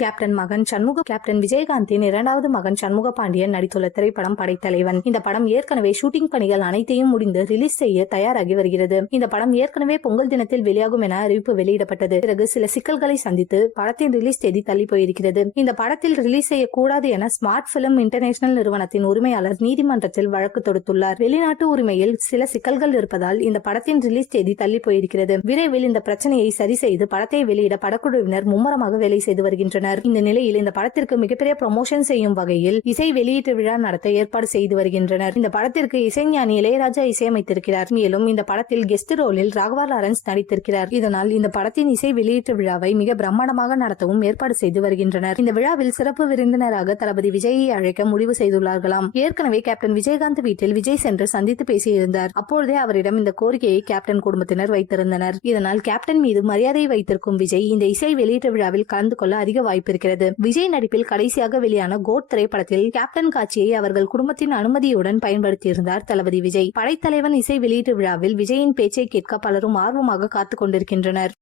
Captain மகன் Shanmuga captain விஜயகாந்தின் இரண்டாவது மகன் சண்முக பாண்டியன் நடித்துள்ள திரைப்படம் படைத்தலைவன். இந்த படம் ஏற்கனவே ஷூட்டிங் பணிகள் அனைத்தையும் முடிந்து ரிலீஸ் செய்ய தயாராகி வருகிறது. இந்த படம் ஏற்கனவே பொங்கல் தினத்தில் வெளியாகும் என அறிவிப்பு வெளியிடப்பட்டது. பிறகு சில சிக்கல்களை சந்தித்து படத்தின் ரிலீஸ் தேதி தள்ளி போயிருக்கிறது. இந்த படத்தில் ரிலீஸ் செய்யக்கூடாது என ஸ்மார்ட் பிலிம் இன்டர்நேஷனல் நிறுவனத்தின் உரிமையாளர் நீதிமன்றத்தில் வழக்கு தொடுத்துள்ளார். வெளிநாட்டு உரிமையில் சில சிக்கல்கள் இருப்பதால் இந்த படத்தின் ரிலீஸ் தேதி தள்ளி போயிருக்கிறது. விரைவில் இந்த பிரச்சனையை சரி செய்து படத்தை வெளியிட படக்குழுவினர் மும்முரமாக வேலை செய்து வருகின்றனர். இந்த நிலையில் இந்த படத்திற்கு மிகப்பெரிய ப்ரமோஷன் செய்யும் வகையில் இசை வெளியீட்டு விழா நடத்த ஏற்பாடு செய்து வருகின்றனர். இந்த படத்திற்கு இசைஞானி இளையராஜா இசையமைத்திருக்கிறார். மேலும் இந்த படத்தில் கெஸ்ட் ரோலில் ராகவா லாரன்ஸ் நடித்திருக்கிறார். இதனால் இந்த படத்தின் இசை வெளியீட்டு விழாவை மிக பிரம்மாண்டமாக நடத்தவும் ஏற்பாடு செய்து வருகின்றனர். இந்த விழாவில் சிறப்பு விருந்தினராக தளபதி விஜயை அழைக்க முடிவு செய்துள்ளார்களாம். ஏற்கனவே கேப்டன் விஜயகாந்த் வீட்டில் விஜய் சென்று சந்தித்து பேசியிருந்தார். அப்பொழுதே அவரிடம் இந்த கோரிக்கையை கேப்டன் குடும்பத்தினர் வைத்திருந்தனர். இதனால் கேப்டன் மீது மரியாதை வைத்திருக்கும் விஜய் இந்த இசை வெளியீட்டு விழாவில் கலந்து கொள்ள அதிக வாய்ப்பு இருக்கிறது. விஜய் நடிப்பில் கடைசியாக வெளியான கோட் திரைப்படத்தில் கேப்டன் காட்சியை அவர்கள் குடும்பத்தின் அனுமதியுடன் பயன்படுத்தியிருந்தார் தளபதி விஜய். படைத்தலைவன் இசை வெளியீட்டு விழாவில் விஜயின் பேச்சை கேட்க பலரும் ஆர்வமாக காத்துக் கொண்டிருக்கின்றனர்.